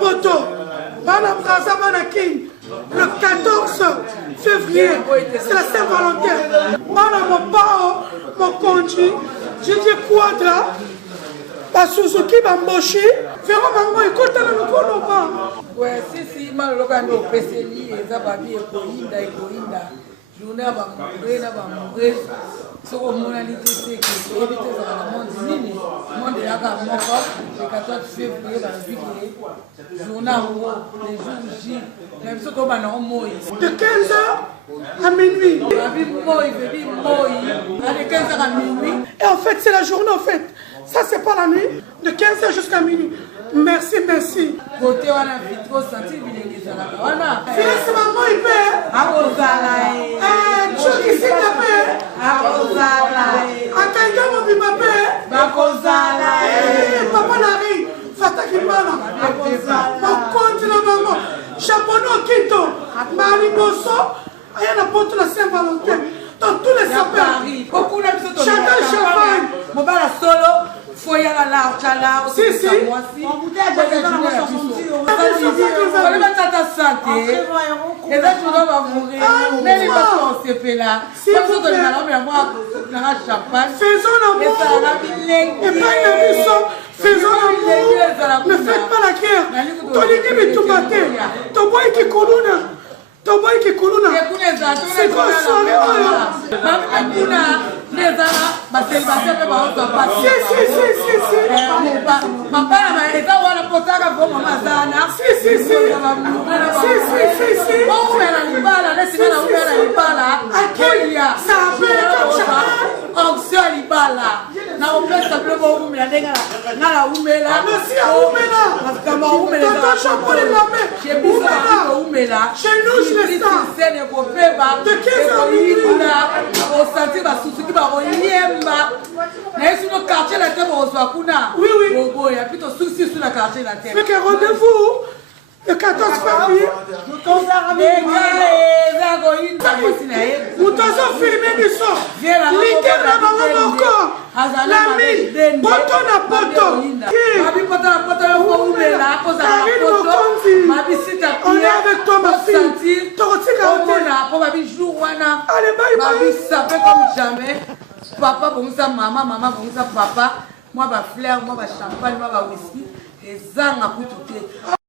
Poto, Bana Braza, Bana King, le 14 février, c'est la Saint-Valentin. Bana Mopao, Mokonji, Didier Quadra, Suzuki Bamboshi, Ferro Bango, écoute le Konoba. Ouais, si, malheureusement, au PCLI, et ça va bien, Koinda. Journée va mourir. Ce qu'on m'a dit, c'est que le monde est là, le 14 février, journée les jours J, même ce qu'on m'a dit. De 15h à minuit. De 15h à minuit. Et en fait, c'est la journée, en fait. Ça, c'est pas la nuit. De 15h jusqu'à minuit. Merci. Côté, on a vite trop senti, il est là. C'est maman, il fait. Tu s'il te plaît. Akanga mon bimapé. Papa Nari. Fatakimana. Mon compte la maman. Chaponneau Quito. Mariboso. Ayana Poto la Saint-Valentin. Dans tous les sapins. Chacun champagne. Mon bas la solo. Faut y aller là, si. On bouteille de la santé. Et là, tu dois mourir. Mais les gens se fait là. Faisons l'amour. Et pas une émission. Faisons l'amour. Ne faites pas la guerre. Tolini mais tout matin. Toboy qui kuluna. C'est quoi soirée? Rendez-vous le 14 février. Nous avons filmé du son. L'idée de encore. La mine. Poto na poto. On est avec toi, ma fille. Allez, bye. Papa, bon ça, maman, bon ça, papa. Moi, ma fleur, moi, ma champagne, moi, ma whisky. Et ça, on a tout.